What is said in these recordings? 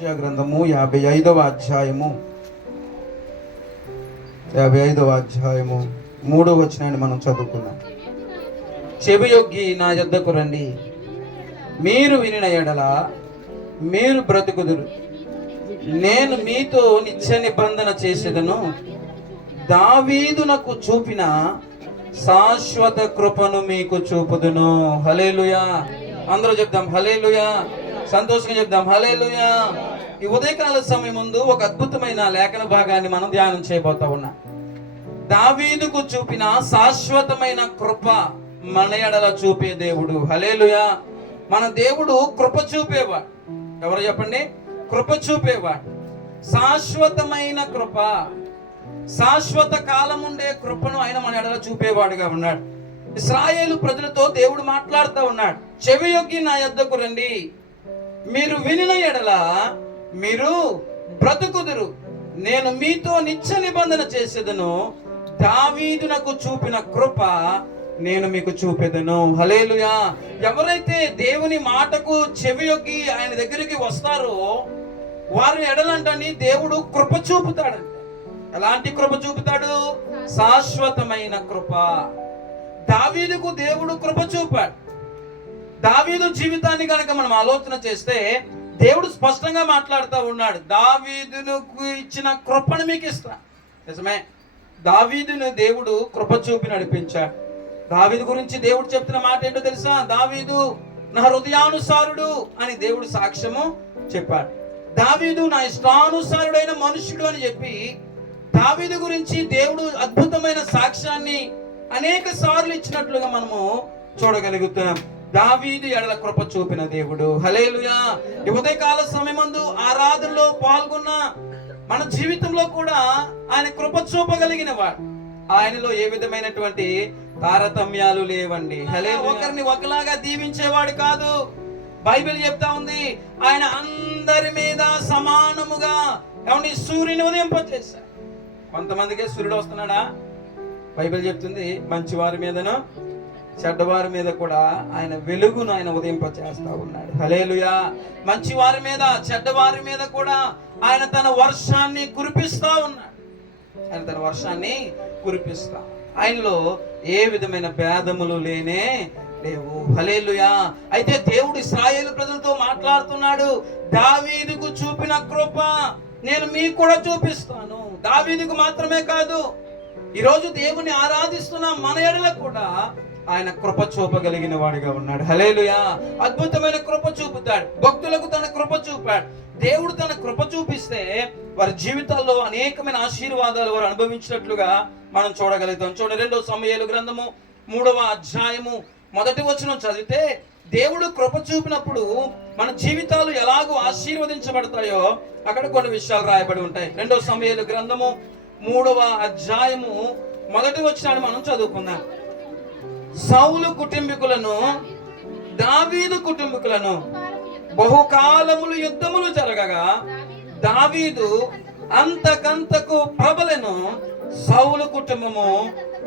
యెషయా గ్రంథము 55వ అధ్యాయము 3వ వచనాన్ని మనం చదువుకుందాం. చెవియొగ్గి నా యొద్దకు రండి, మీరు వినిన ఎడల మీరు బ్రతుకుదురు. నేను మీతో నిత్య నిబంధన చేసేదను, దావీదునకు చూపిన శాశ్వత కృపను మీకు చూపుదును. హల్లెలూయా. అందరూ చెప్దాం హల్లెలూయా. సంతోషంగా చెప్దాం హల్లెలూయా. ఈ ఉదయకాల సమయం ముందు ఒక అద్భుతమైన లేఖన భాగాన్ని మనం ధ్యానం చేయబోతా ఉన్నాం. దావీదుకు చూపిన శాశ్వతమైన కృప మన ఎడల చూపే దేవుడు. హల్లెలూయా. మన దేవుడు కృప చూపేవాడు. ఎవరు చెప్పండి? కృప చూపేవాడు. శాశ్వతమైన కృప, శాశ్వత కాలం ఉండే కృపను ఆయన మన ఎడల చూపేవాడుగా ఉన్నాడు. ఇశ్రాయేలు ప్రజలతో దేవుడు మాట్లాడుతూ ఉన్నాడు. చెవియొగ్గి నా యొద్దకు రండి, మీరు వినిన ఎడల మీరు బ్రతుకుదురు. నేను మీతో నిత్య నిబంధన చేసేదను, దావీదునకు చూపిన కృప నేను మీకు చూపెదను. హల్లెలూయా. ఎవరైతే దేవుని మాటకు చెవియొగ్గి ఆయన దగ్గరికి వస్తారో వారి ఎడలంటని దేవుడు కృప చూపుతాడంట. ఎలాంటి కృప చూపుతాడు? శాశ్వతమైన కృప. దావీదుకు దేవుడు కృప చూపాడు. దావీదు జీవితాన్ని కనుక మనం ఆలోచన చేస్తే దేవుడు స్పష్టంగా మాట్లాడుతూ ఉన్నాడు. దావీదుకు ఇచ్చిన కృపను మీకు ఇస్తా. నిజమే, దావీదును దేవుడు కృప చూపి నడిపించాడు. దావీదు గురించి దేవుడు చెప్తున్న మాట ఏంటో తెలుసా? దావీదు నా హృదయానుసారుడు అని దేవుడు సాక్ష్యము చెప్పాడు. దావీదు నా ఇష్టానుసారుడైన మనుష్యుడు అని చెప్పి దావీదు గురించి దేవుడు అద్భుతమైన సాక్ష్యాన్ని అనేక సార్లు ఇచ్చినట్లుగా మనము చూడగలుగుతున్నాం. దావీదు ఎడల కృప చూపిన దేవుడు. హల్లెలూయా. ఈ ఉదయకాల సమయమందు ఆరాధనలో పాల్గొన్న మన జీవితంలో కూడా ఆయన కృప చూపగలిగిన వాడు. ఆయనలో ఏ విధమైనటువంటి తారతమ్యాలు లేవండి. హల్లెలూయా. ఒకరిని ఒకలాగా దీవించేవాడు కాదు. బైబిల్ చెప్తా ఉంది ఆయన అందరి మీద సమానముగా ఏమండి సూర్యుని ఉదయింపచేశాడు. కొంతమందికే సూర్యుడు వస్తున్నాడా? బైబిల్ చెప్తుంది మంచివారి మీదను చెడ్డవారి మీద కూడా ఆయన వెలుగును ఆయన ఉదయింపచేస్తా ఉన్నాడు. హల్లెలూయా. మంచివారి మీద చెడ్డవారి మీద కూడా ఆయన తన వర్షాన్ని కురిపిస్తా ఉన్నాడు. ఆయన తన వర్షాన్ని కురిపిస్తా. ఆయనలో ఏ విధమైన భేదములు లేనే లేవు. హల్లెలూయా. అయితే దేవుడు ఇశ్రాయేలు ప్రజలతో మాట్లాడుతున్నాడు. దావీదుకు చూపిన కృప నేను మీకు కూడా చూపిస్తాను. దావీదుకు మాత్రమే కాదు, ఈరోజు దేవుని ఆరాధిస్తున్న మన ఎడల కూడా ఆయన కృప చూపగలిగిన వాడిగా ఉన్నాడు. హల్లెలూయా. అద్భుతమైన కృప చూపుతాడు. భక్తులకు తన కృప చూపాడు. దేవుడు తన కృప చూపిస్తే వారి జీవితాల్లో అనేకమైన ఆశీర్వాదాలు వారు అనుభవించినట్లుగా మనం చూడగలుగుతాం. చూడండి, 2వ సమూయేలు గ్రంథము 3వ అధ్యాయము 1వ వచనం చదివితే దేవుడు కృప చూపినప్పుడు మన జీవితాలు ఎలాగో ఆశీర్వదించబడతాయో అక్కడ కొన్ని విషయాలు రాయబడి ఉంటాయి. 2వ సమూయేలు గ్రంథము 3వ అధ్యాయము 1వ వచనాన్ని మనం చదువుకుందాం. సౌలు కుటుంబీకులను దావీదు కుటుంబీకులను బహుకాలములు యుద్ధములు జరగగా దావీదు అంతకంతకు ప్రబలెను, సౌలు కుటుంబము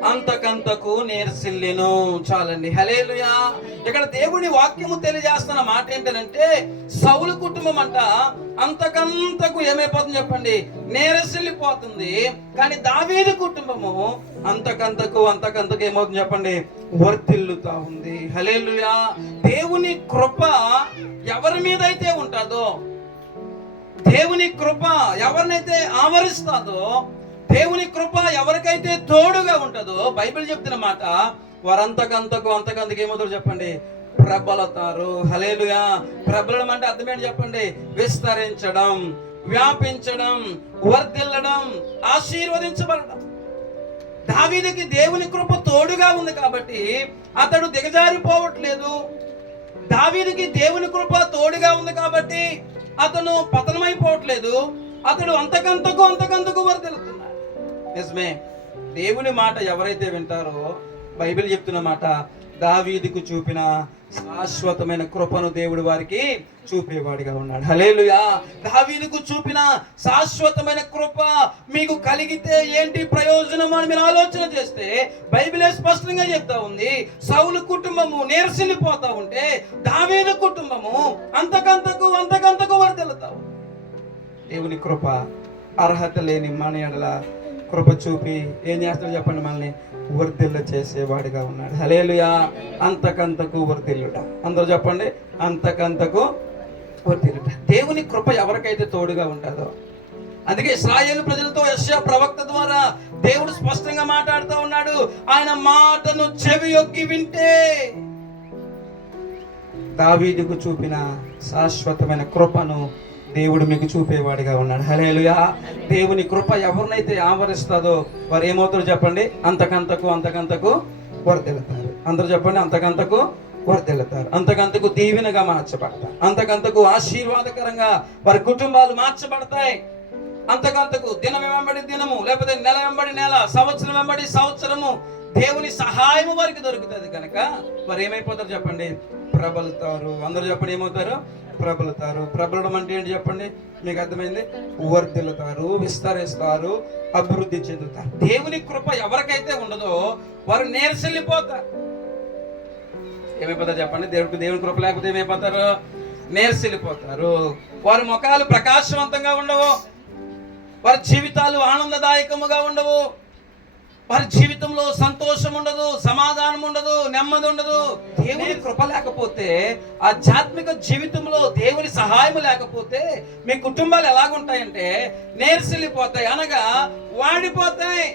అంతకంతకు నేర్సిల్లెను. చాలండి. హల్లెలూయా. ఇక్కడ దేవుని వాక్యము తెలియజేస్తున్న మాట ఏంటంటే సౌలు కుటుంబం అంట అంతకంతకు ఏమైపోతుంది చెప్పండి? నేరసిల్లిపోతుంది. కానీ దావీదు కుటుంబము అంతకంతకు ఏమవుతుంది చెప్పండి? వర్ధిల్లుతా ఉంది. హల్లెలూయా. దేవుని కృప ఎవరి మీద అయితే ఉంటుందో, దేవుని కృప ఎవరినైతే ఆవరిస్తాదో, దేవుని కృప ఎవరికైతే తోడుగా ఉంటుందో బైబిల్ చెప్తున్న మాట వారంతకంతకు ఏమవుతారు చెప్పండి? ప్రబలతారు. హల్లెలూయా. ప్రబలడం అంటే అర్థం ఏంటి చెప్పండి? విస్తరించడం, వ్యాపించడం, వర్ధిల్లడం, ఆశీర్వదించబడడం. దావీదుకి దేవుని కృప తోడుగా ఉంది కాబట్టి అతడు దిగజారిపోవట్లేదు. దావీదుకి దేవుని కృప తోడుగా ఉంది కాబట్టి అతను పతనమైపోవట్లేదు. అతడు అంతకంతకు వర్ధిల్లుతున్నాడు. నిజమే. దేవుని మాట ఎవరైతే వింటారో బైబిల్ చెప్తున్న మాట దావీదుకు చూపిన శాశ్వతమైన కృపను దేవుడు వారికి చూపేవాడిగా ఉన్నాడు. హల్లెలూయా. దావీదుకు చూపిన శాశ్వతమైన కృప మీకు కలిగితే ఏంటి ప్రయోజనం అని మీరు ఆలోచన చేస్తే బైబిలే స్పష్టంగా చెప్తా ఉంది. సౌలు కుటుంబము నీరసిల్లిపోతా ఉంటే దావీదు కుటుంబము అంతకంతకు వర్ధిల్లుతా ఉంది. దేవుని కృప అర్హత లేని మన ఎడల కృప చూపి ఏం చేస్తాడో చెప్పండి, మనల్ని వర్ధిల్ల చేసేవాడిగా ఉన్నాడు. హల్లెలూయా. అంతకంతకు వర్ధిల్లుట. అందరూ చెప్పండి, అంతకంతకు వర్ధిల్లుట. దేవుని కృప ఎవరికైతే తోడుగా ఉంటుందో, అందుకే ఇశ్రాయేలు ప్రజలతో యెషయా ప్రవక్త ద్వారా దేవుడు స్పష్టంగా మాట్లాడుతూ ఉన్నాడు. ఆయన మాటను చెవియొగ్గి వింటే దావీదుకు చూపిన శాశ్వతమైన కృపను దేవుడు మీకు చూపేవాడిగా ఉన్నాడు. హల్లెలూయా. దేవుని కృప ఎవరినైతే ఆవరిస్తుందో వారు ఏమవుతారో చెప్పండి, అంతకంతకు వర్ధిల్లుతారు. అందరూ చెప్పండి, అంతకంతకు వర్ధిల్లుతారు, అంతకంతకు దీవెనగా మార్చబడతారు, అంతకంతకు ఆశీర్వాదకరంగా వారి కుటుంబాలు మార్చబడతాయి, అంతకంతకు దినం వెంబడి దినము, లేకపోతే నెల వెంబడి నెల, సంవత్సరం వెంబడి సంవత్సరము దేవుని సహాయము వారికి దొరుకుతుంది. కనుక వారు ఏమైపోతారు చెప్పండి, ప్రబలుతారు. అందరూ చెప్పండి, ఏమవుతారు, ప్రబలుతారు. ప్రబలడం అంటే ఏంటి చెప్పండి, మీకు అర్థమైంది? వర్ధిల్లుతారు, విస్తరిస్తారు, అభివృద్ధి చెందుతారు. దేవుని కృప ఎవరికైతే ఉండదో వారు నీరసిల్లిపోతారు. ఏమైపోతారు చెప్పండి, దేవుని కృప లేకపోతే ఏమైపోతారు, నీరసిల్లిపోతారు. వారి ముఖాలు ప్రకాశవంతంగా ఉండవు, వారి జీవితాలు ఆనందదాయకముగా ఉండవు, వారి జీవితంలో సంతోషం ఉండదు, సమాధానం ఉండదు, నెమ్మది ఉండదు. దేవుని కృప లేకపోతే, ఆధ్యాత్మిక జీవితంలో దేవుని సహాయం లేకపోతే మీ కుటుంబాలు ఎలాగుంటాయంటే నీరసిల్లిపోతాయి, అనగా వాడిపోతాయి.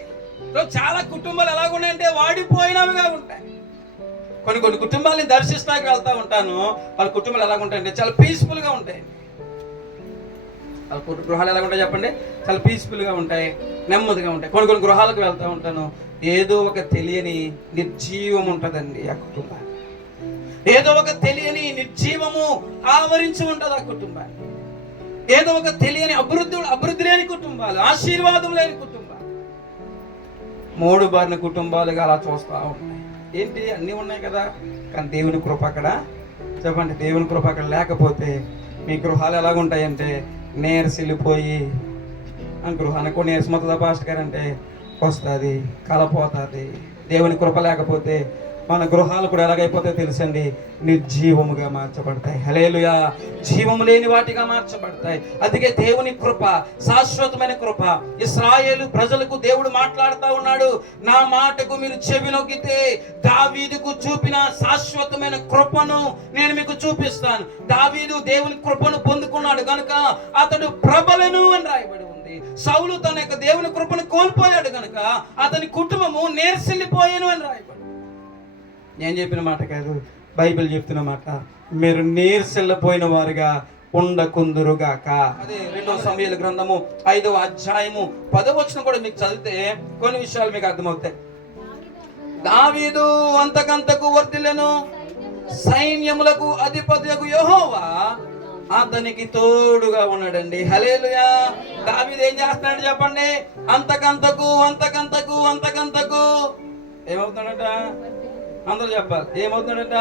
చాలా కుటుంబాలు ఎలాగున్నాయంటే వాడిపోయినవిగా ఉంటాయి. కొన్ని కుటుంబాలని దర్శిస్తాకి వెళ్తా ఉంటాను, వాళ్ళ కుటుంబాలు ఎలాగుంటాయంటే చాలా పీస్ఫుల్గా ఉంటాయి. గృహాలు ఎలా ఉంటాయి చెప్పండి, చాలా పీస్ఫుల్గా ఉంటాయి, నెమ్మదిగా ఉంటాయి. కొన్ని గృహాలకు వెళ్తూ ఉంటాను, ఏదో ఒక తెలియని నిర్జీవం ఉంటుందండి ఆ కుటుంబాన్ని. ఏదో ఒక తెలియని నిర్జీవము ఆవరించి ఉంటుంది ఆ కుటుంబాన్ని. ఏదో ఒక తెలియని అభివృద్ధి లేని కుటుంబాలు, ఆశీర్వాదం లేని కుటుంబాలు, మూడు బారిన కుటుంబాలుగా అలా చూస్తూ ఉన్నాయి. ఏంటి, అన్నీ ఉన్నాయి కదా, కానీ దేవుని కృప అక్కడ చెప్పండి, దేవుని కృప అక్కడ లేకపోతే మీ గృహాలు ఎలాగుంటాయంటే నీరసిల్లిపోయి, గృహానికి నీరసమవుతుందా పాస్టర్ గారు అంటే వస్తుంది, కలపోతుంది. దేవుని కృప లేకపోతే మన గృహాలు కూడా ఎలాగైపోతాయో తెలుసండి, నిర్జీవముగా మార్చబడతాయి. హల్లెలూయా. జీవము లేని వాటిగా మార్చబడతాయి. అందుకే దేవుని కృప శాశ్వతమైన కృప. ఇశ్రాయేలు ప్రజలకు దేవుడు మాట్లాడుతూ ఉన్నాడు, నా మాటకు మీరు చెవినొగ్గితే దావీదుకు చూపిన శాశ్వతమైన కృపను నేను మీకు చూపిస్తాను. దావీదు దేవుని కృపను పొందుకున్నాడు కనుక అతడు ప్రబలను అని రాయబడి ఉంది. సౌలు తన యొక్క దేవుని కృపను కోల్పోయాడు కనుక అతని కుటుంబము నీరసిల్లిపోయాను అని రాయబడి. నేను చెప్పిన మాట కాదు, బైబిల్ చెప్తున్న మాట. మీరు నీరసిల్లిపోయిన వారుగా ఉండకుందురుగాక. అదే 2 సమూయేలు గ్రంథము 5వ అధ్యాయము 10వ వచనం కూడా మీకు చదివితే కొన్ని విషయాలు మీకు అర్థమవుతాయి. దావీదు అంతకంతకు వర్ధిల్లెను, సైన్యములకు అధిపతియగు యెహోవా అతనికి తోడుగా ఉన్నాడండి. హల్లెలూయా. దావీదు ఏం చేస్తున్నాడు చెప్పండి, అంతకంతకు ఏమవుతున్నాడట? అందరూ చెప్పాలి, ఏమవుతున్నాడట?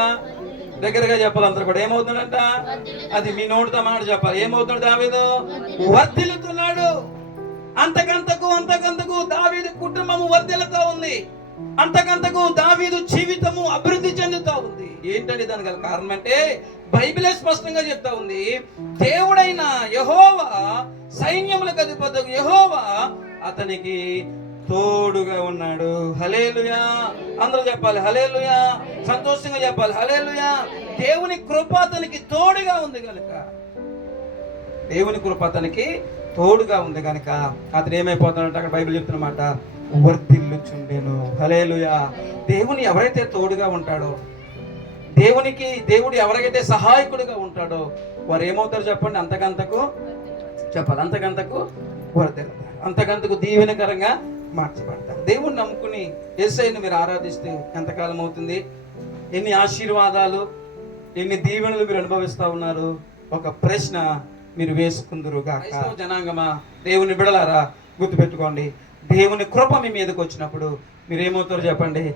దగ్గరగా చెప్పాలి అందరూ కూడా. ఏమవుతున్నాడట? అది మీ నోటితో మాట చెప్పాలి. ఏమవుతున్నాడు దావీదు? వర్ధిల్లుతున్నాడు. అంతకంతకు దావీదు కుటుంబము వర్ధిల్లుతూ ఉంది. అంతకంతకు దావీదు జీవితము అభివృద్ధి చెందుతూ ఉంది. ఏంటంటే దానికి గల కారణం అంటే బైబిలే స్పష్టంగా చెప్తా ఉంది, దేవుడైన యెహోవా, సైన్యములకు అధిపతి యెహోవా అతనికి తోడుగా ఉన్నాడు. హల్లెలూయా. అందరూ చెప్పాలి హల్లెలూయా. సంతోషంగా చెప్పాలి హల్లెలూయా. దేవుని కృప అతనికి తోడుగా ఉంది కనుక, దేవుని కృప అతనికి తోడుగా ఉంది కనుక అతను ఏమైపోతాడంటే అక్కడ బైబిల్ చెప్తున్నమాట, వర్ధిల్లుచుండెను. హల్లెలూయా. దేవుని ఎవరైతే తోడుగా ఉంటాడో, దేవుడు ఎవరికైతే సహాయకుడిగా ఉంటాడో వారు ఏమవుతారు చెప్పండి, అంతకంతకు చెప్పాలి, అంతకంతకు వర్ధిల్లుతారు, అంతకంతకు దీవెనకరంగా మార్చబడతారు. దేవుణ్ణి నమ్ముకుని యేసయ్యను మీరు ఆరాధిస్తూ ఎంతకాలం అవుతుంది? ఎన్ని ఆశీర్వాదాలు, ఎన్ని దీవెనలు మీరు అనుభవిస్తూ ఉన్నారు? ఒక ప్రశ్న మీరు వేసుకుందురుగాక. జనాంగమా, దేవుని బిడలారా, గుర్తుపెట్టుకోండి, దేవుని కృప మీ మీదకి వచ్చినప్పుడు మీరు ఏమవుతారు చెప్పండి,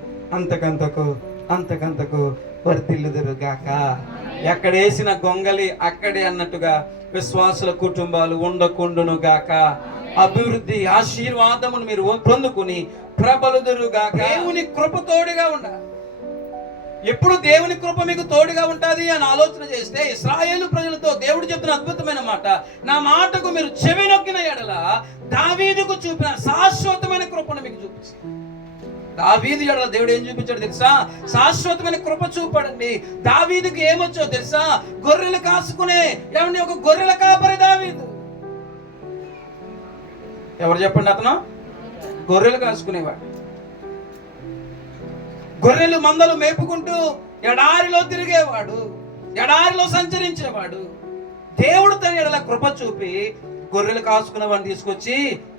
అంతకంతకు వర్ధిల్లుదురుగాక. ఎక్కడేసిన గొంగలి అక్కడే అన్నట్టుగా విశ్వాసుల కుటుంబాలు ఉండకుండును గాక. అభివృద్ధి ఆశీర్వాదమును మీరు పొందుకుని ప్రబలుదురుగాక. దేవుని కృప తోడుగా ఉండాలి. ఎప్పుడు దేవుని కృప మీకు తోడుగా ఉంటుంది అని ఆలోచన చేస్తే, ఇశ్రాయేలు ప్రజలతో దేవుడు చెప్పిన అద్భుతమైన మాట, నా మాటకు మీరు చెవి నొక్కిన ఎడల దావీదుకు చూపిన శాశ్వతమైన కృపను మీకు చూపిస్తాను. దావీదు ఎడల దేవుడు ఏం చూపించాడు తెలుసా? శాశ్వతమైన కృప చూపాడండి. దావీదుకి ఏమొచ్చో తెలుసా? గొర్రెలు కాసుకునే ఏమండి ఒక గొర్రెల కాపరి దావీదు. ఎవరు చెప్పండి? అతను గొర్రెలు కాసుకునేవాడు. గొర్రెలు మందలు మేపుకుంటూ ఎడారిలో తిరిగేవాడు, ఎడారిలో సంచరించేవాడు. దేవుడు తన ఎడల కృప చూపి గొర్రెలు కాసుకున్న వాడిని తీసుకొచ్చి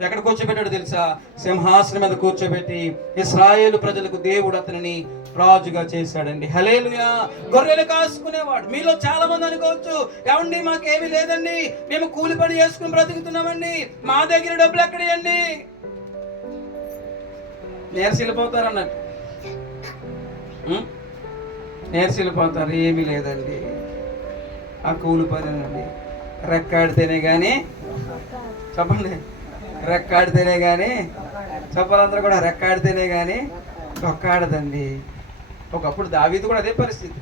ఎక్కడ కూర్చోబెట్టాడు తెలుసా? సింహాసనం మీద కూర్చోబెట్టి ఇశ్రాయేలు ప్రజలకు దేవుడు అతనిని రాజుగా చేశాడండి. హల్లెలూయా. గొర్రెలు కాసుకునేవాడు. మీలో చాలా మంది అనుకోవచ్చు, ఏమండి మాకేమీ లేదండి, మేము కూలి పని చేసుకుని బ్రతుకుతున్నామండి, మా దగ్గర డబ్బులు ఎక్కడేయండి? నేర్సిల్లిపోతారు అన్నట్టు, నేర్సిల్లిపోతారు. ఏమీ లేదండి, ఆ కూలి పని అండి, రెక్కాడితేనే కానీ చెప్పండి, రెక్కాడితేనే కానీ చెప్పాలందరూ కూడా, రెక్కాడితేనే కానీ డొక్కాడదండి. ఒకప్పుడు దావీదు కూడా అదే పరిస్థితి,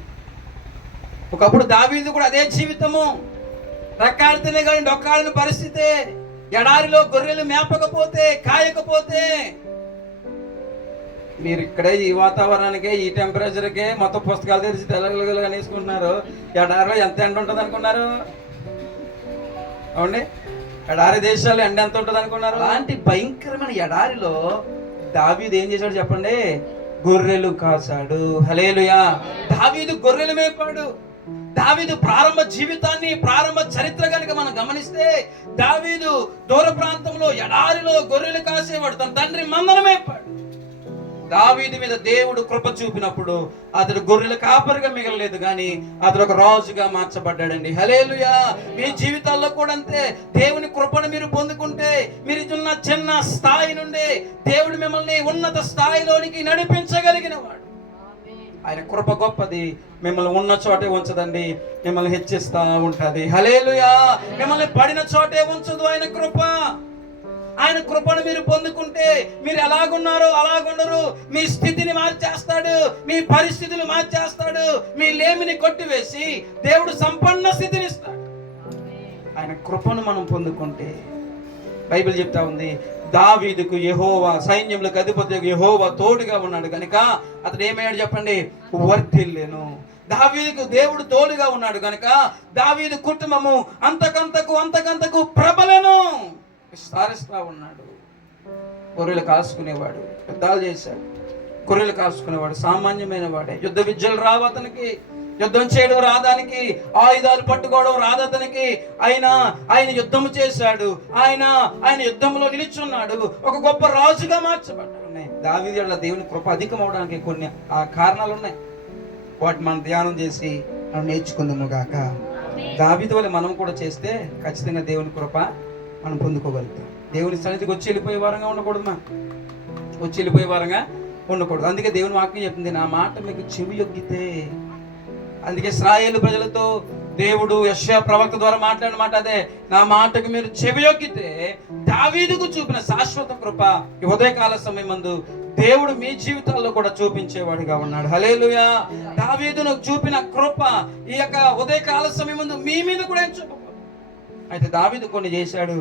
ఒకప్పుడు దావీదు కూడా అదే జీవితము. రెక్కాడితేనే కానీ డొక్కాడని పరిస్థితి. ఎడారిలో గొర్రెలు మేపకపోతే, కాయకపోతే, మీరు ఇక్కడే ఈ వాతావరణానికే, ఈ టెంపరేచర్కే మొత్తం పుస్తకాలు తెరిచి తెల్లగా అనేసుకుంటున్నారు. ఎడారిలో ఎంత ఎండ ఉంటుంది అనుకున్నారు? అవునండి, ఎడారి దేశాలు ఎండ ఎంత ఉంటుంది అనుకున్నారు? అలాంటి భయంకరమైన ఎడారిలో దావీదు ఏం చేశాడు చెప్పండి? గొర్రెలు కాసాడు. హల్లెలూయా. దావీదు గొర్రెలు మేపాడు. దావీదు ప్రారంభ జీవితాన్ని, ప్రారంభ చరిత్ర కనుక మనం గమనిస్తే, దావీదు దూర ప్రాంతంలో ఎడారిలో గొర్రెలు కాసేవాడు, తన తండ్రి మందను మేపాడు. దావీదు మీద దేవుడు కృప చూపినప్పుడు అతడు గొర్రెల కాపరిగా మిగలలేదు, కానీ అతడు ఒక రాజుగా మార్చబడ్డాడండి. హల్లెలూయా. మీ జీవితాల్లో కూడా అంతే. దేవుని కృపను మీరు పొందుకుంటే, మీరు ఉన్న చిన్న స్థాయి నుండి దేవుడు మిమ్మల్ని ఉన్నత స్థాయిలోనికి నడిపించగలిగిన వాడు. ఆయన కృప గొప్పది. మిమ్మల్ని ఉన్న చోటే ఉంచదండి, మిమ్మల్ని హెచ్చిస్తా ఉంటది. హల్లెలూయా. మిమ్మల్ని పడిన చోటే ఉంచదు ఆయన కృప. ఆయన కృపను మీరు పొందుకుంటే మీరు ఎలాగున్నారో అలాగుండరు. మీ స్థితిని మార్చేస్తాడు, మీ పరిస్థితులు మార్చేస్తాడు. మీ లేమిని కొట్టివేసి దేవుడు సంపన్న స్థితిని ఇస్తాడు. ఆయన కృపను మనం పొందుకుంటే, బైబిల్ చెప్తా ఉంది, దావీదుకు యెహోవా, సైన్యములకు అధిపతి యెహోవా తోడుగా ఉన్నాడు కనుక అతడు ఏమయ్యాడు చెప్పండి? వర్ధిల్లెను. దావీదుకు దేవుడు తోడుగా ఉన్నాడు కనుక దావీదు కుటుంబము అంతకంతకు ప్రబలను, విస్తారిస్తా ఉన్నాడు. గొర్రెలు కాసుకునేవాడు, యుద్ధాలు చేశాడు. గొర్రెలు కాసుకునేవాడు సామాన్యమైన వాడే. యుద్ధ విద్యలు రావు అతనికి, యుద్ధం చేయడం రాదానికి, ఆయుధాలు పట్టుకోవడం రాదతనికి. ఆయన యుద్ధము చేశాడు. ఆయన యుద్ధంలో నిలిచున్నాడు. ఒక గొప్ప రాజుగా మార్చబడ్డాడు. దావీదు దేవుని కృప అధికం అవడానికి కొన్ని కారణాలు ఉన్నాయి. వాటి మనం ధ్యానం చేసి మనం నేర్చుకుందాము గాక. దావీదు వల్ల మనం కూడా చేస్తే ఖచ్చితంగా దేవుని కృప మనం పొందుకోగలుగుతాం. దేవుని సన్నిధికి వచ్చి వెళ్ళిపోయే వారంగా ఉండకూడదు, మనం వచ్చి వెళ్ళిపోయే వారంగా ఉండకూడదు. అందుకే దేవుని వాక్యం చెప్తుంది, నా మాట మీకు చెవి యొగ్గితే. అందుకే ఇశ్రాయేలు ప్రజలతో దేవుడు యెషయా ప్రవక్త ద్వారా మాట్లాడిన మాట అదే, నా మాటకు మీరు చెవి యొగ్గితే దావీదుకు చూపిన శాశ్వత కృప ఈ ఉదయకాల సమయమందు దేవుడు మీ జీవితాల్లో కూడా చూపించేవాడిగా ఉన్నాడు. హల్లెలూయా. దావీదును చూపిన కృప ఈ యొక్క ఉదయకాల సమయమందు మీ మీద కూడా ఏం చూప. అయితే దావీదు కొన్ని చేశాడు,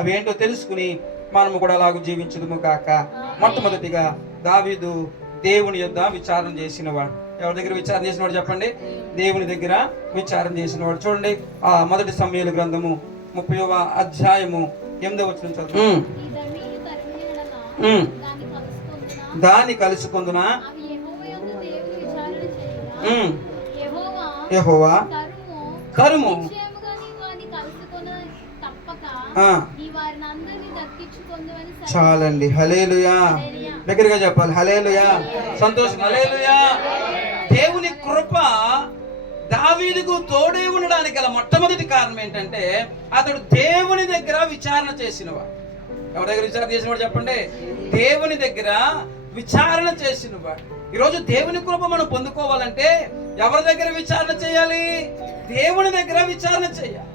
అవి ఏంటో తెలుసుకుని మనము కూడా అలాగూ జీవించదుము కాక. మొట్టమొదటిగా దావీదు దేవుని యొద్ద విచారణ చేసినవాడు. ఎవరి దగ్గర విచారణ చేసినవాడు చెప్పండి? దేవుని దగ్గర విచారణ చేసినవాడు. చూడండి, ఆ మొదటి సమూయేలు గ్రంథము 30వ అధ్యాయము 8వ వచనం చదువు. దాన్ని కలుసుకొందున యెహోవా కరుము. చాలండి. హల్లెలూయా. దగ్గరగా చెప్పాలి. హల్లెలూయా. సంతోషం. హల్లెలూయా. దేవుని కృప దావీదుకు తోడే ఉండడానికి గల మొట్టమొదటి కారణం ఏంటంటే, అతడు దేవుని దగ్గర విచారణ చేసినవాడు. ఎవరి దగ్గర విచారణ చేసినవాడు చెప్పండి? దేవుని దగ్గర విచారణ చేసినవాడు. ఈరోజు దేవుని కృప మనం పొందుకోవాలంటే ఎవరి దగ్గర విచారణ చేయాలి? దేవుని దగ్గర విచారణ చేయాలి.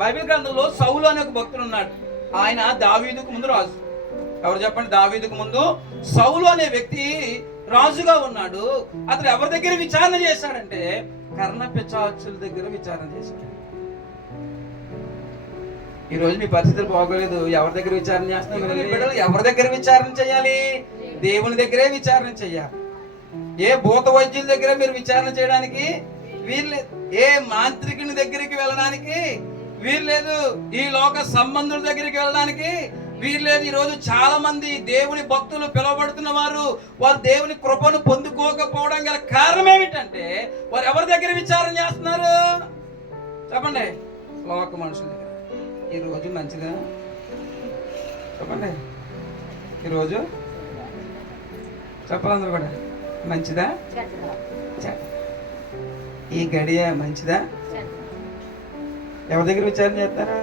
బైబిల్ గ్రంథంలో సౌలు అనే ఒక భక్తుడు ఉన్నాడు. ఆయన దావీదుకు ముందు రాజు. ఎవరు చెప్పండి? దావీదుకు ముందు సౌలు అనే వ్యక్తి రాజుగా ఉన్నాడు. అతను ఎవరి దగ్గర విచారణ చేశాడంటే కర్ణ పిశాచుల దగ్గర విచారణ చేశాడు. ఈ రోజు మీ పరిస్థితులు బాగోలేదు, ఎవరి దగ్గర విచారణ చేస్తున్నారు? ఎవరి దగ్గర విచారణ చేయాలి? దేవుని దగ్గరే విచారణ చేయాలి. ఏ భూత వైద్యుల దగ్గర మీరు విచారణ చేయడానికి వీల్లేదు, ఏ మాంత్రికుని దగ్గరికి వెళ్ళడానికి వీల్లేదు, ఈ లోక సంబంధుల దగ్గరికి వెళ్ళడానికి వీల్లేదు. ఈ రోజు చాలా మంది దేవుని భక్తులు పిలువబడుతున్న వారు దేవుని కృపను పొందుకోకపోవడం గల కారణం ఏమిటంటే వారు ఎవరి దగ్గర విచారణ చేస్తున్నారు చెప్పండి? లోక మనుషుల దగ్గర. ఈ రోజు మంచిదా చెప్పండి? ఈరోజు చెప్పాలందరూ కూడా మంచిదా? ఈ గడియ మంచిదా? ఎవరి దగ్గర విచారణ చేస్తారా?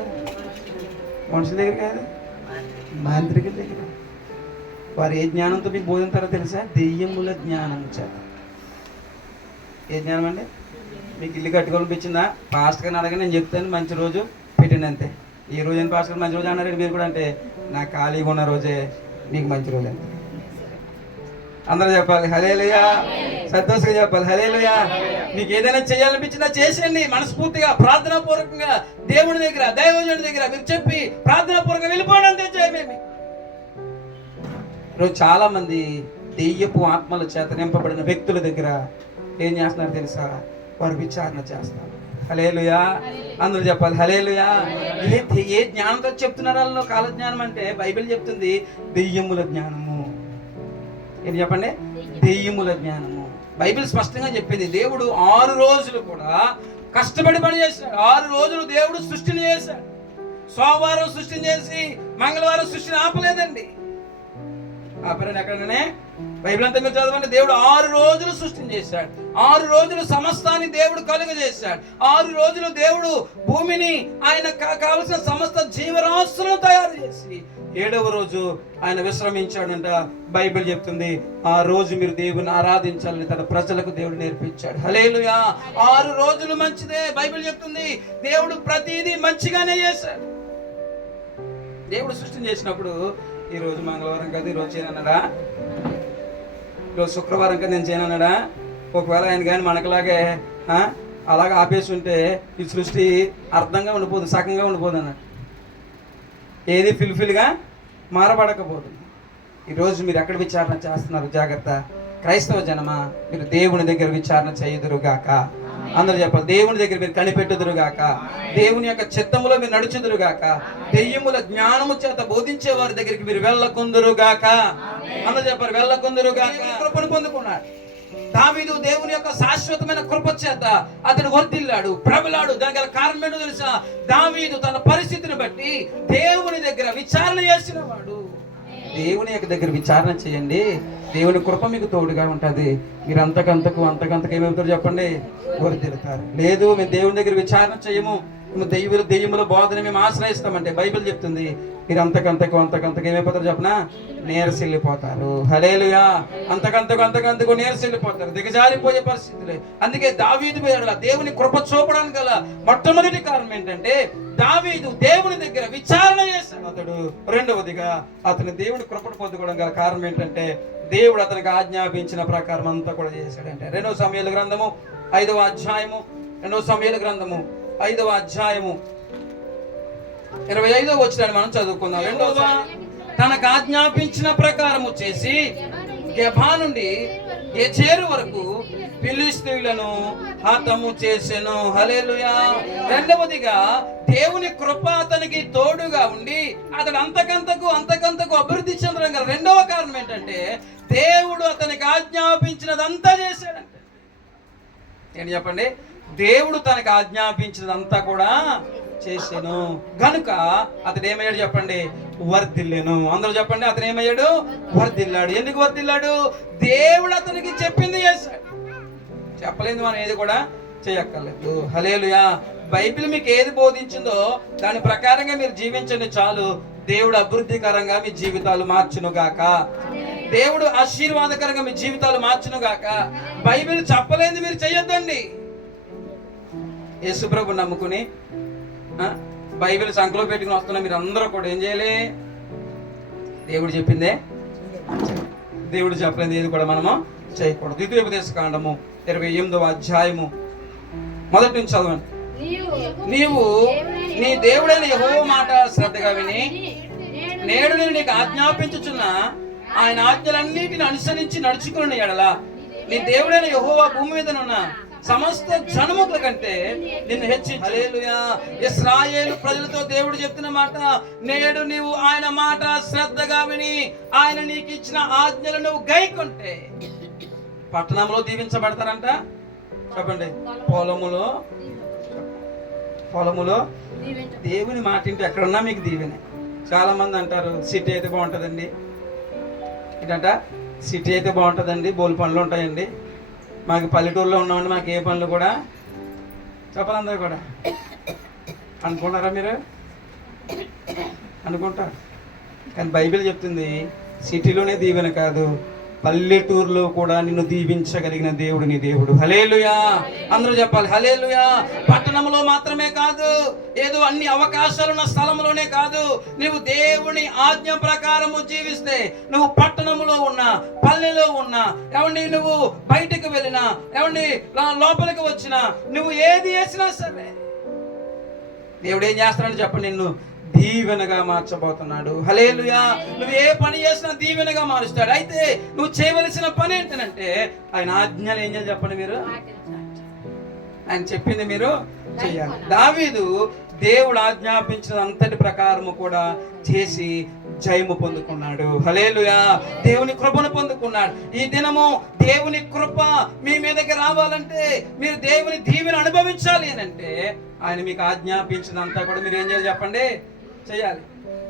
మనుషుల దగ్గర కాదు, మాంత్రికుల దగ్గర. వారు ఏ జ్ఞానంతో మీకు బోధించారో తెలుసా? దెయ్యముల జ్ఞానం చేత. ఏ జ్ఞానం అండి? మీకు ఇల్లు కట్టుకోవాలనిపించిందా? పాస్టర్ గారిని అడగని, నేను చెప్తాను మంచి రోజు పెట్టండి అంతే. ఈ రోజు అని పాస్టర్ గారు మంచి రోజు అన్నారండి మీరు కూడా, అంటే నాకు ఖాళీగా ఉన్న రోజే మీకు మంచి రోజు అంతే. అందరూ చెప్పాలి హల్లెలూయా, సంతోషంగా చెప్పాలి హల్లెలూయా. మీకు ఏదైనా చేయాలనిపించిందా చేసేయండి, మనస్ఫూర్తిగా ప్రార్థనాపూర్వకంగా దేవుని దగ్గర దైవజనుడి దగ్గర మీరు చెప్పి ప్రార్థనాపూర్వకంగా వెళ్ళిపోవడం అంతే చేయమేమి. ఈరోజు చాలా మంది దెయ్యపు ఆత్మల చేత నింపబడిన వ్యక్తుల దగ్గర ఏం చేస్తున్నారు తెలుసా? వారు విచారణ చేస్తారు. హల్లెలూయా, అందరూ చెప్పాలి హల్లెలూయా. ఏ జ్ఞానంతో చెప్తున్నారు వాళ్ళు? కాల జ్ఞానం అంటే బైబిల్ చెప్తుంది దెయ్యముల జ్ఞానము. ఏం చెప్పండి? దెయ్యముల జ్ఞానము. బైబిల్ స్పష్టంగా చెప్పింది. దేవుడు 6 రోజులు కూడా కష్టపడి పని చేశాడు. 6 రోజులు దేవుడు సృష్టిని చేశాడు. సోమవారం సృష్టిని చేసి మంగళవారం సృష్టిని ఆపలేదండి. ఆపరని ఎక్కడనే బైబిల్ అంతా మీరు చదవండి. దేవుడు 6 రోజులు సృష్టిని చేశాడు. 6 రోజులు సమస్తాన్ని దేవుడు కలుగజేశాడు. 6 రోజులు దేవుడు భూమిని ఆయన కావలసిన సమస్త జీవరాశులను తయారు చేసి 7వ రోజు ఆయన విశ్రమించాడంట. బైబిల్ చెప్తుంది ఆ రోజు మీరు దేవుని ఆరాధించాలని తన ప్రజలకు దేవుడు నేర్పించాడు. హల్లెలూయా. 6 రోజులు మంచిదే. బైబిల్ చెప్తుంది దేవుడు ప్రతిదీ మంచిగానే చేశాడు. దేవుడు సృష్టిని చేసినప్పుడు ఈ రోజు మంగళవారం కదా ఈరోజు చేయనన్నాడా? ఈరోజు శుక్రవారం కదా నేను చేయనన్నాడా? ఒకవేళ ఆయన కానీ మనకులాగే అలాగే ఆపేసి ఉంటే ఈ సృష్టి అర్థంగా ఉండిపోతుంది, సగంగా ఉండిపోతుంది అన్నట్టు. ఏది ఫిల్ఫిల్గా మారబడకపోతుంది. ఈరోజు మీరు ఎక్కడ విచారణ చేస్తున్నారు? జాగ్రత్త క్రైస్తవ జనమా, మీరు దేవుని దగ్గర విచారణ చేయుదురుగాక. అందరూ చెప్పాలి దేవుని దగ్గర మీరు కనిపెట్టుదురుగాక, దేవుని యొక్క చిత్తములో మీరు నడుచుదురుగాక, దెయ్యముల జ్ఞానము చేత బోధించే వారి దగ్గరికి మీరు వెళ్ళకుందురుగాక. అందరూ చెప్పారు వెళ్ళకుందురుగాక. కృపను పొందుకున్నాడు దావీదు. దేవుని యొక్క శాశ్వతమైన కృప చేత అతడు వర్ధిల్లాడు, ప్రబలాడు. దానికి గల కారణం ఏంటో తెలుసా? దావీదు తన పరిస్థితిని బట్టి దేవుని దగ్గర విచారణ చేసిన వాడు. దేవుని యొక్క దగ్గర విచారణ చేయండి, దేవుని కృప మీకు తోడుగా ఉంటుంది. మీరు అంతకంతకు ఏమవుతారు చెప్పండి? వర్ధిల్లుతారు. లేదు మేము దేవుని దగ్గర విచారణ చేయము, దెయ్యముల బోధన మేము ఆశ్రయిస్తామంటే బైబిల్ చెప్తుంది మీరు అంతకంతకు ఏమైపోతారు చెప్పనా? నీరసిల్లిపోతారు. హల్లెలూయా. అంతకంతకు నీరసిల్లిపోతారు, దిగజారిపోయే పరిస్థితులే. అందుకే దావీదు దేవుని కృప చూపడానికి గల మొట్టమొదటి కారణం ఏంటంటే దావీదు దేవుని దగ్గర విచారణ చేశాడు అతడు. రెండవదిగా అతని దేవుని కృపను పొందుకోవడం గల కారణం ఏంటంటే దేవుడు అతనికి ఆజ్ఞాపించిన ప్రకారం అంతా కూడా చేశాడంటే. 2వ సమూయేలు గ్రంథము 5వ అధ్యాయము 2వ సమూయేలు గ్రంథము 5వ అధ్యాయము 25వ వచనాన్ని మనం చదువుకుందాం. 2వ తనకు ఆజ్ఞాపించిన ప్రకారము చేసి గెబా నుండి గెజెరు వరకు ఫిలిష్తీయులను హతము చేసెను. హల్లెలూయా. రెండవదిగా దేవుని కృప అతనికి తోడుగా ఉండి అతడు అంతకంతకు అభివృద్ధి చెందడం గల రెండవ కారణం ఏంటంటే దేవుడు అతనికి ఆజ్ఞాపించినదంతా చేశాడంటే. ఏంటి చెప్పండి? దేవుడు తనకు ఆజ్ఞాపించినదంతా కూడా చేశాను గనుక అతడు ఏమయ్యాడు చెప్పండి? వర్ధిల్లాను. అందరూ చెప్పండి అతను ఏమయ్యాడు? వర్ధిల్లాడు. ఎందుకు వర్ధిల్లాడు? దేవుడు అతనికి చెప్పింది చేశాడు. చెప్పలేదు మనం ఏది కూడా చేయక్కర్లేదు. హల్లెలూయా. బైబిల్ మీకు ఏది బోధించిందో దాని ప్రకారంగా మీరు జీవించండి చాలు. దేవుడు అభివృద్ధికరంగా మీ జీవితాలు మార్చునుగాక. దేవుడు ఆశీర్వాదకరంగా మీ జీవితాలు మార్చునుగాక. బైబిల్ చెప్పలేదు మీరు చెయ్యొద్దండి. యేసు ప్రభువుని నమ్ముకుని బైబిల్ సంకలో పెట్టుకుని వస్తున్నా మీరు అందరూ కూడా ఏం చేయాలి? దేవుడు చెప్పిందే, దేవుడు చెప్పలేదు ఏది కూడా మనము చేయకూడదు. ద్వితీయోపదేశ కాండము 28వ అధ్యాయము మొదటి నుంచి చదవండి. నీవు నీ దేవుడైన యెహోవా మాట శ్రద్ధగా విని నేడు నేను నీకు ఆజ్ఞాపించుచున్న ఆయన ఆజ్ఞలన్నిటిని అనుసరించి నడుచుకున్న ఎడల నీ దేవుడైన యెహోవా భూమి మీదనున్న సమస్త జనముల కంటే నిన్ను హెచ్చించు. హల్లెలూయా. ఇశ్రాయేలు ప్రజలతో దేవుడు చెప్తున్న మాట, నేడు నీవు ఆయన మాట శ్రద్ధగా విని ఆయన నీకు ఇచ్చిన ఆజ్ఞలు నువ్వు గైకొంటే పట్టణంలో దీవించబడతారంట. చెప్పండి. పొలములో దేవుని మాట ఇంటి ఎక్కడున్నా మీకు దీవెనే. చాలా మంది అంటారు సిటీ అయితే బాగుంటుందండి, ఏంటంట సిటీ అయితే బాగుంటుందండి, బోలు పనులు ఉంటాయండి, మాకు పల్లెటూరులో ఉన్నామండి, మాకు ఏ పనులు కూడా చెప్పాలి. అందరూ కూడా అనుకుంటారా? మీరు అనుకుంటారు, కానీ బైబిల్ చెప్తుంది సిటీలోనే దీవెన కాదు, పల్లెటూరులో కూడా నిన్ను దీవించగలిగిన దేవుడు నీ దేవుడు. హల్లెలూయా. అందరూ చెప్పాలి హల్లెలూయా. పట్టణంలో మాత్రమే కాదు, ఏదో అన్ని అవకాశాలున్న స్థలంలోనే కాదు, నువ్వు దేవుని ఆజ్ఞ ప్రకారము జీవిస్తే, నువ్వు పట్టణంలో ఉన్నా పల్లెలో ఉన్నా, ఏమండి నువ్వు బయటకు వెళ్ళినా, ఏమండి లోపలికి వచ్చినా, నువ్వు ఏది చేసినా సరే దేవుడు ఏం చేస్తాడని చెప్పండి, నిన్ను దీవెనగా మార్చబోతున్నాడు. హల్లెలూయా. నువ్వు ఏ పని చేసినా దీవెనగా మారుస్తాడు. అయితే నువ్వు చేయవలసిన పని ఏంటంటే ఆయన ఆజ్ఞలు ఏం చేయాలి చెప్పండి. మీరు ఆయన చెప్పింది మీరు చేయాలి. దావీదు దేవుడు ఆజ్ఞాపించిన అంతటి ప్రకారము కూడా చేసి జయము పొందుకున్నాడు. హల్లెలూయా. దేవుని కృపను పొందుకున్నాడు. ఈ దినము దేవుని కృప మీ మీదకి రావాలంటే, మీరు దేవుని దీవెన అనుభవించాలి అని అంటే, ఆయన మీకు ఆజ్ఞాపించినంతా కూడా మీరు ఏం చేయాలి చెప్పండి, చేయాలి.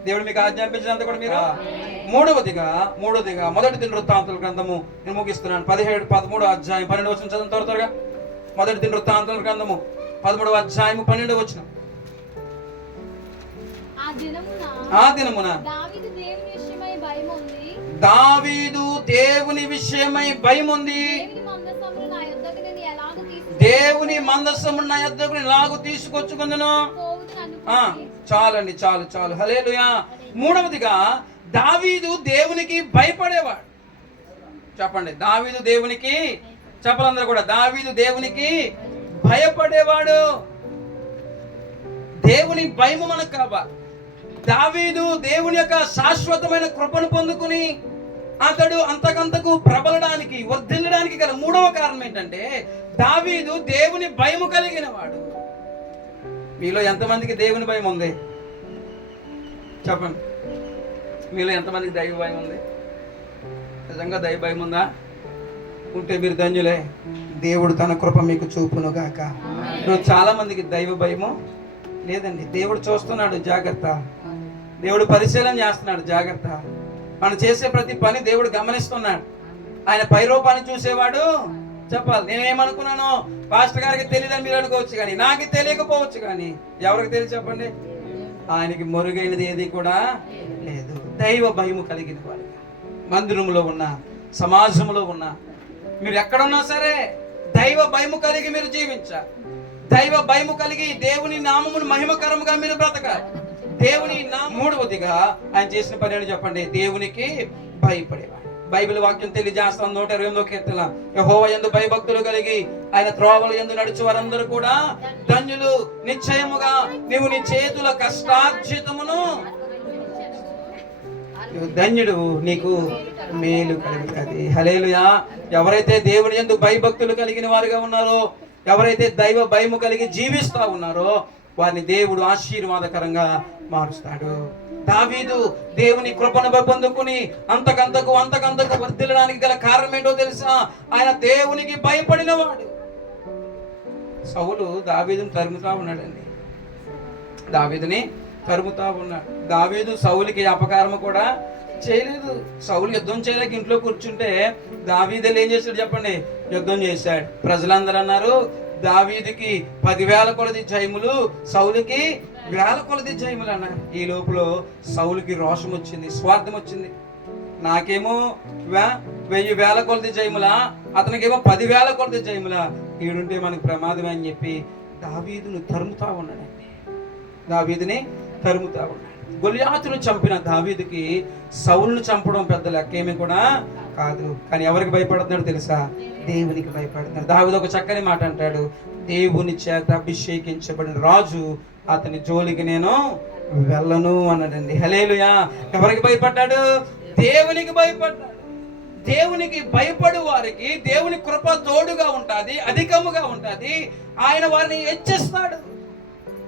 దేవుడు మీకు ఆజ్ఞాపించినంత కూడా మీరు. మూడవదిగా మొదటి దినవృత్తాంతుల గ్రంథము నేను ముగిస్తున్నాను. 13వ అధ్యాయం 12వ వచనం చదువు త్వరగా. మొదటి దినవృత్తాంతుల గ్రంథము 13వ అధ్యాయము 12వ వచనం. ఆ దినమున దావీదు దేవుని విషయమై భయముంది. దేవుని మందసము నా యొద్దకు ఎలాగూ తీసుకొచ్చుకుందును. చాలండి, చాలు. హల్లెలూయా. మూడవదిగా దావీదు దేవునికి భయపడేవాడు. చెప్పండి. దావీదు దేవునికి, చెప్పాలందరూ కూడా, దావీదు దేవునికి భయపడేవాడు. దేవుని భయము మనకు కావాలి. దావీదు దేవుని యొక్క శాశ్వతమైన కృపను పొందుకుని అతడు అంతకంతకు ప్రబలడానికి, వర్ధిల్లడానికి గల మూడవ కారణం ఏంటంటే, దావీదు దేవుని భయము కలిగిన వాడు. మీలో ఎంతమందికి దేవుని భయం ఉంది చెప్పండి. మీలో ఎంతమందికి దైవ భయం ఉంది? నిజంగా దైవ భయం ఉందా? ఉంటే మీరు ధన్యులే. దేవుడు తన కృప మీకు చూపును గాక. నువ్వు చాలా మందికి దైవ భయము లేదండి. దేవుడు చూస్తున్నాడు, జాగ్రత్త. దేవుడు పరిశీలన చేస్తున్నాడు, జాగ్రత్త. మనం చేసే ప్రతి పని దేవుడు గమనిస్తున్నాడు. ఆయన పైరూపాన్ని చూసేవాడు. చెప్పాలి. నేనేమనుకున్నాను, పాస్టర్ గారికి తెలియదని మీరు అనుకోవచ్చు, కానీ నాకు తెలియకపోవచ్చు, కానీ ఎవరికి తెలియదు చెప్పండి? ఆయనకి మరుగైనది ఏది కూడా లేదు. దైవ భయము కలిగిన వారు మందిరంలో ఉన్న, సమాజంలో ఉన్న, మీరు ఎక్కడున్నా సరే దైవ భయము కలిగి మీరు జీవించాలి. దైవ భయము కలిగి దేవుని నామమును మహిమకరముగా మీరు బ్రతకాలి. దేవుని మూడవదిగా ఆయన చేసిన పని అని చెప్పండి, దేవునికి భయపడేవాడు. బైబిల్ వాక్యం తెలియజేస్తాం 128వ కీర్తన, యెహోవా యందు భయభక్తులు కలిగి ఆయన త్రోవలు యందు నడుచు వారందరూ కూడా ధన్యులు. నిశ్చయముగా నీవు నీ చేతుల కష్టార్జితమును ధన్యుడు, నీకు మేలు కలుగుతుంది. హల్లెలూయా. ఎవరైతే దేవుని యందు భయభక్తులు కలిగిన వారుగా ఉన్నారో, ఎవరైతే దైవ భయము కలిగి జీవిస్తా ఉన్నారో, వారిని దేవుడు ఆశీర్వాదకరంగా మారుస్తాడు. దావీదు దేవుని కృపను పొందుకుని అంతకంతకు వర్ధిల్లడానికి గల కారణం ఏంటో తెలుసా? ఆయన దేవునికి భయపడిన వాడు. సౌలు దావీదుని తరుముతా ఉన్నాడండి. దావీదుని తరుముతా ఉన్నాడు. దావీదు సౌలుకి అపకారం కూడా చేయలేదు. సౌలు యుద్ధం చేయలేక ఇంట్లో కూర్చుంటే దావీదులు ఏం చేశాడు చెప్పండి? యుద్ధం చేశాడు. ప్రజలందరూ అన్నారు, దావీదుకి 10,000 కొలది జయములు, సౌలుకి 1,000 కొలది జయములు అన్నారు. ఈ లోపల సౌలుకి రోషం వచ్చింది, స్వార్థం వచ్చింది. నాకేమో 1,000 కొలది జయములా, అతనికేమో 10,000 కొలది జయములా, ఈడుంటే మనకు ప్రమాదమే అని చెప్పి దావీదుని తరుముతా ఉన్నాడండి. దావీదుని తరుముతా ఉన్నాడు. గొలియాతును చంపిన దావీదుకి సౌలును చంపడం పెద్ద లెక్కేమీ కూడా కాదు. కానీ ఎవరికి భయపడుతున్నాడు తెలుసా? దేవునికి భయపడుతున్నాడు. దావీదు ఒక చక్కని మాట అంటాడు, దేవుని చేత అభిషేకించబడిన రాజు అతని జోలికి నేను వెళ్ళను అన్నాడండి. హల్లెలూయా. ఎవరికి భయపడ్డాడు? దేవునికి భయపడ్డాడు. దేవునికి భయపడు వారికి దేవుని కృప తోడుగా ఉంటుంది, అధికముగా ఉంటుంది. ఆయన వారిని హెచ్చిస్తాడు.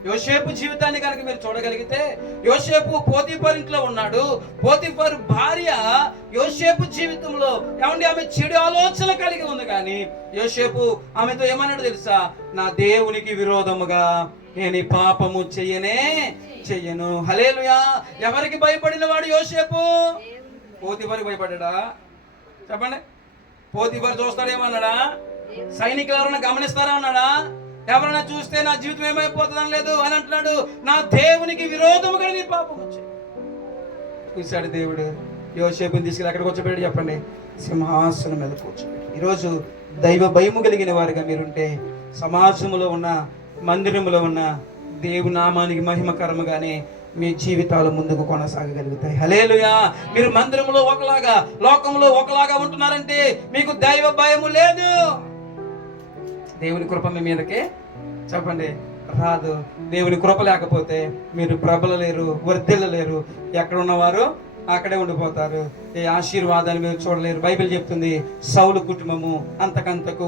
యోసేపు జీవితాన్ని కనుక మీరు చూడగలిగితే, యోసేపు పోతీఫర్ ఇంట్లో ఉన్నాడు. పోతీఫర్ భార్య యోసేపు జీవితంలో ఏమండి ఆమె చెడు ఆలోచన కలిగి ఉంది. కానీ యోసేపు ఆమెతో ఏమన్నాడు తెలుసా? నా దేవునికి విరోధముగా నేను ఈ పాపము చెయ్యను. హల్లెలూయా. ఎవరికి భయపడిన వాడు యోసేపు? పోతీఫర్కి భయపడ్డా? చెప్పండి. పోతీఫర్ చూస్తాడేమన్నాడా? సైనికులు ఎవరైనా గమనిస్తారా అన్నాడా? ఎవరైనా చూస్తే నా జీవితం ఏమైపోతుందని లేదు అని అంటున్నాడు. నా దేవునికి విరోధముగా నీ పాపం వచ్చి చూశాడు దేవుడు. యోసేపుని తీసుకెళ్ళి ఎక్కడికి వచ్చాడు చెప్పండి? సింహాసనం మీద కూర్చోబెట్టి. ఈరోజు దైవ భయము కలిగిన వారిగా మీరుంటే సమాజంలో ఉన్న, మందిరంలో ఉన్న దేవుని నామానికి మహిమకరముగానే మీ జీవితాలు ముందుకు కొనసాగగలుగుతాయి. హల్లెలూయా. మీరు మందిరంలో ఒకలాగా, లోకంలో ఒకలాగా ఉంటున్నారంటే మీకు దైవ భయము లేదు. దేవుని కృప మీ మీదకే చెప్పండి రాదు. దేవుని కృప లేకపోతే మీరు ప్రబలలేరు, వర్ధిల్లలేరు. ఎక్కడ ఉన్నవారు అక్కడే ఉండిపోతారు. ఏ ఆశీర్వాదాన్ని మీరు చూడలేరు. బైబిల్ చెప్తుంది, సౌలు కుటుంబము అంతకంతకు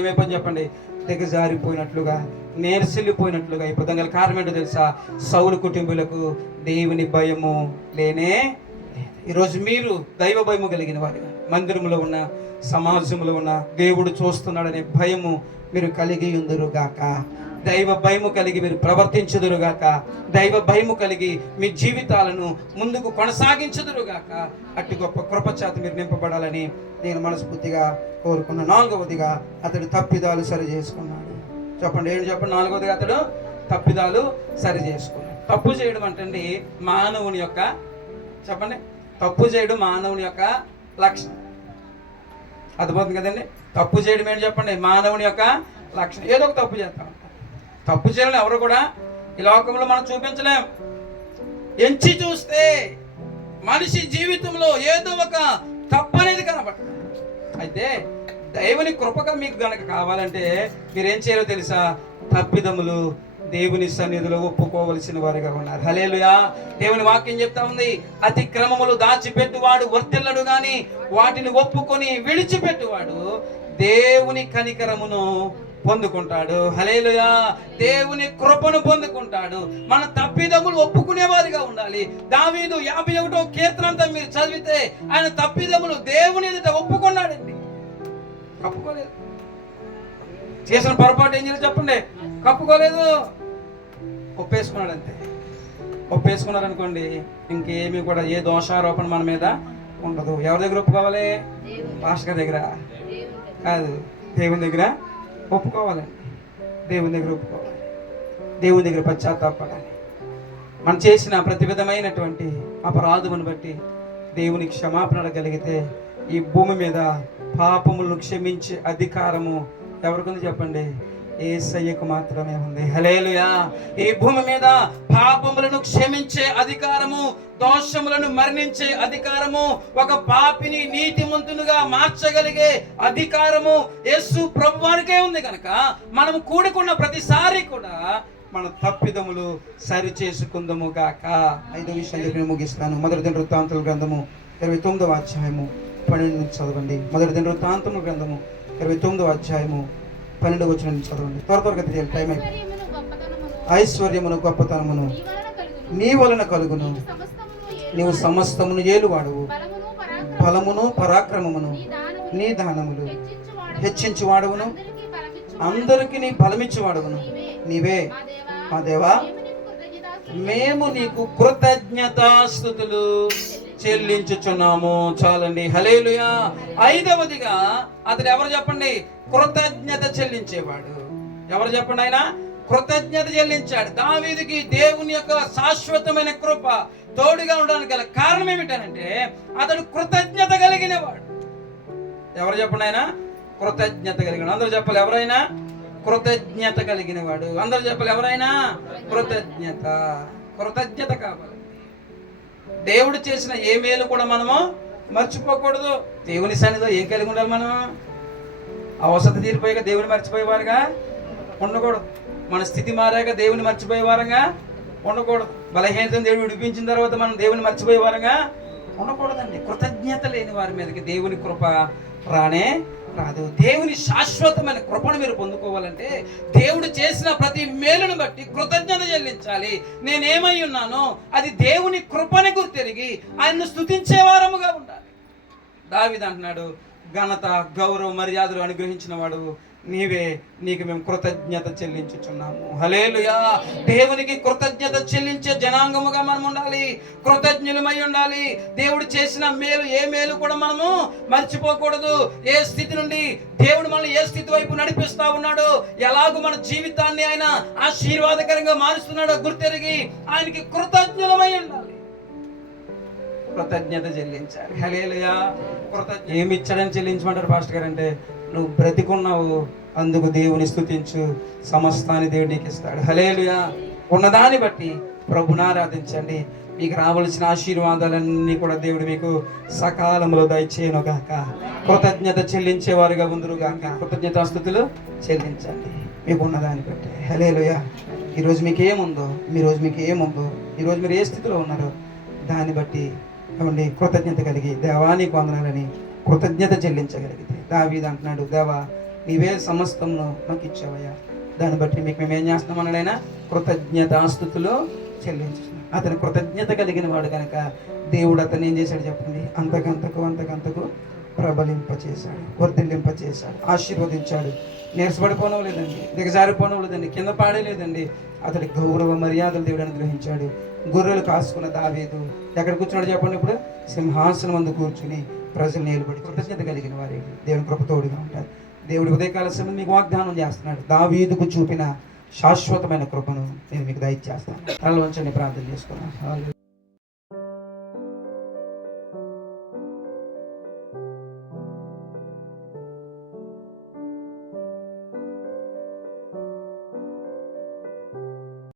ఏమైపోయింది చెప్పండి? దిగజారిపోయినట్లుగా, నేర్సిల్లిపోయినట్లుగా అయిపోతుంది. గల కారణం ఏంటో తెలుసా? సౌలు కుటుంబీలకు దేవుని భయము లేనే. ఈరోజు మీరు దైవ భయము కలిగిన వారిగా మందిరంలో ఉన్న, సమాజంలో ఉన్న, దేవుడు చూస్తున్నాడనే భయము మీరు కలిగి ఉందురుగాక. దైవ భయము కలిగి మీరు ప్రవర్తించుదురుగాక. దైవ భయము కలిగి మీ జీవితాలను ముందుకు కొనసాగించుదురుగాక. అట్టి గొప్ప కృప చేత మీరు నింపబడాలని నేను మనస్ఫూర్తిగా కోరుకున్నాను. 4వదిగా అతడు తప్పిదాలు సరి చేసుకున్నాడు. చెప్పండి, ఏంటి చెప్పండి? 4వదిగా అతడు తప్పిదాలు సరి చేసుకున్నాడు. తప్పు చేయడం అంటే మానవుని యొక్క, చెప్పండి, తప్పు చేయడం మానవుని యొక్క లక్షణం. అర్థమవుతుంది కదండి? తప్పు చేయడం ఏంటి చెప్పండి? మానవుని యొక్క లక్షణం. ఏదో ఒక తప్పు చేస్తాం. తప్పు చేయాలని ఎవరు కూడా ఈ లోకంలో మనం చూపించలేం. ఎంచి చూస్తే మనిషి జీవితంలో ఏదో ఒక తప్పు అనేది కనబడుతుంది. అయితే దేవుని కృపగా మీకు గనక కావాలంటే మీరేం చేయాలో తెలుసా? తప్పిదములు దేవుని సన్నిధిలో ఒప్పుకోవలసిన వారిగా ఉన్నారు. హల్లెలూయా. దేవుని వాక్యం చెప్తా ఉంది, అతిక్రమములు దాచిపెట్టువాడు వర్ధిల్లడు గాని వాటిని ఒప్పుకొని విడిచిపెట్టువాడు దేవుని కనికరమును పొందుకుంటాడు. హల్లెలూయా. దేవుని కృపను పొందుకుంటాడు. మన తప్పిదములు ఒప్పుకునే వారిగా ఉండాలి. దావీదు 51వ కీర్తన అంతా మీరు చదివితే ఆయన తప్పిదములు దేవుని ఎదుట ఒప్పుకున్నాడండి. కప్పుకోలేదు. చేసిన పొరపాటు ఏం చేయాలి చెప్పండి? కప్పుకోలేదు, ఒప్పేసుకున్నాడు అంతే. ఒప్పేసుకున్నారు అనుకోండి, ఇంకేమీ కూడా ఏ దోషారోపణ మన మీద ఉండదు. ఎవరి దగ్గర ఒప్పుకోవాలి? పాస్టర్ దగ్గర కాదు, దేవుని దగ్గర ఒప్పుకోవాలండి. దేవుని దగ్గర ఒప్పుకోవాలి. దేవుని దగ్గర పశ్చాత్తాపడాలి. మనం చేసిన ప్రతి విధమైనటువంటి అపరాధమును బట్టి దేవునికి క్షమాపణ అడగలిగితే ఈ భూమి మీద పాపములను క్షమించే అధికారము ఎవరికి ఉంది చెప్పండి? యేసయ్యకు మాత్రమే ఉంది. హల్లెలూయా. ఈ భూమి మీద పాపములను క్షమించే అధికారము, దోషములను మరణించే అధికారము, ఒక పాపిని నీతిమంతునిగా మార్చగలిగే అధికారము యేసు ప్రభువానికే ఉంది. కనుక మనం కూడుకున్న ప్రతిసారి కూడా మన తప్పిదములు సరి చేసుకుందాము గాక. 5వ విషయం చెప్పి ముగిస్తాను. మొదటి దినవృత్తాంతముల గ్రంథము 29వ అధ్యాయము 12 నుంచి చదవండి. మొదటి దినవృత్తాంతముల గ్రంథము 29వ అధ్యాయము 12వ వచనం చదవండి. త్వరగా తెలియాలి, టైం అయిపోయింది. ఐశ్వర్యమును గొప్పతనమును నీ వలన కలుగును, నీవు సమస్తమును ఏలువాడువు, బలమును పరాక్రమమును నీ దానములు హెచ్చించువాడువును, అందరికి నీ బలమిచ్చువాడువును నీవే. మా దేవా, మేము నీకు కృతజ్ఞతాస్తుతులు చెల్లించుచున్నాము. చాలండి. హల్లెలూయా. 5వదిగా అతడు ఎవరు చెప్పండి? కృతజ్ఞత చెల్లించేవాడు. ఎవరు చెప్పండి? ఆయన కృతజ్ఞత చెల్లించాడు. దావీదుకి దేవుని యొక్క శాశ్వతమైన కృప తోడుగా ఉండడానికి గల కారణం ఏమిటంటే అతడు కృతజ్ఞత కలిగిన వాడు. ఎవరు చెప్పండి? ఆయన కృతజ్ఞత కలిగిన. అందరూ చెప్పాలి, ఎవరైనా కృతజ్ఞత కలిగిన వాడు. అందరూ చెప్పాలి, ఎవరైనా కృతజ్ఞత. కృతజ్ఞత కావాలి. దేవుడు చేసిన ఏ మేలు కూడా మనము మర్చిపోకూడదు. దేవుని సన్నిధిలో ఏం కలిగి ఉండాలి? మనం అవసరం తీరిపోయాక దేవుని మర్చిపోయేవారుగా ఉండకూడదు. మన స్థితి మారాక దేవుని మర్చిపోయేవారంగా ఉండకూడదు. బలహీనతను దేవుడు విడిపించిన తర్వాత మనం దేవుని మర్చిపోయేవారంగా ఉండకూడదండి. కృతజ్ఞత లేని వారి మీదకి దేవుని కృప రానే రాదు. దేవుని శాశ్వతమైన కృపను మీరు పొందుకోవాలంటే దేవుడు చేసిన ప్రతి మేలును బట్టి కృతజ్ఞత చెల్లించాలి. నేనేమై ఉన్నానో అది దేవుని కృపని గుర్తెరిగి ఆయన్ను స్తుతించే వారముగా ఉండాలి. దావీదు అంటున్నాడు, ఘనత గౌరవ మర్యాదలు అనుగ్రహించిన వాడు నీవే, నీకు మేము కృతజ్ఞత చెల్లించుచున్నాము. హల్లెలూయా. దేవునికి కృతజ్ఞత చెల్లించే జనాంగముగా మనం ఉండాలి, కృతజ్ఞులమై ఉండాలి. దేవుడు చేసిన మేలు ఏ మేలు కూడా మనము మర్చిపోకూడదు. ఏ స్థితి నుండి దేవుడు మనల్ని ఏ స్థితి వైపు నడిపిస్తా ఉన్నాడో, ఎలాగో మన జీవితాన్ని ఆయన ఆశీర్వాదకరంగా మారుస్తున్నాడో గుర్తెరిగి ఆయనకి కృతజ్ఞులమై ఉండాలి. కృతజ్ఞత చెల్లించాలి. హల్లెలూయా. ఏమి ఇచ్చాడని చెల్లించమంటారు పాస్టర్ గారు అంటే, నువ్వు బ్రతికున్నావు, అందుకు దేవుని స్తుతించు, సమస్తాన్ని దేవుడు నీకు ఇస్తాడు. హల్లెలూయా. ఉన్నదాన్ని బట్టి ప్రభుని ఆరాధించండి. మీకు రావాల్సిన ఆశీర్వాదాలన్నీ కూడా దేవుడు మీకు సకాలంలో దయచేయను గాక. కృతజ్ఞత చెల్లించేవారుగా ఉందరు గాక. కృతజ్ఞతాస్తుతులు చెల్లించండి మీకు ఉన్నదాన్ని బట్టి. హల్లెలూయా. ఈరోజు మీకు ఏముందో, ఈరోజు మీరు ఏ స్థితిలో ఉన్నారో దాన్ని బట్టి ఏమండి కృతజ్ఞత కలిగి దేవా నీకు వందనాలని కృతజ్ఞత చెల్లించగలిగితే, దావీదు అంటున్నాడు, దేవా నీవే సమస్తమును మాకు ఇచ్చావయ్యా, దాన్ని బట్టి మీకు మేము ఏం చేస్తున్నాం అన్నాడైనా కృతజ్ఞతాస్తుతులు చెల్లించుతున్నాం. అతను కృతజ్ఞత కలిగిన వాడు కనుక దేవుడు అతను ఏం చేశాడు చెప్పండి, అంతకంతకు ప్రబలింపచేశాడు, వర్ధిల్లింపచేశాడు, ఆశీర్వదించాడు. నీరసపడిపోవడం లేదండి, దిగజారిపోవడం లేదండి, కింద పాడేలేదండి. అతడి గౌరవ మర్యాదలు దేవుడు అనుగ్రహించాడు. గొర్రెలు కాసుకున్న దావీదు ఎక్కడ కూర్చున్నాడు చెప్పండి? ఇప్పుడు సింహాసనం ముందు కూర్చుని ప్రజలు నిలబడి కృతజ్ఞత కలిగిన వారి దేవుని కృప తోడుగా ఉంటారు. దేవుడి ఉదయకాల సమయం మీకు వాగ్దానం చేస్తున్నాడు, దావీదుకు చూపిన శాశ్వతమైన కృపను నేను మీకు దయచేస్తాను. తలలోంచండి, ప్రార్థన చేసుకున్నాను.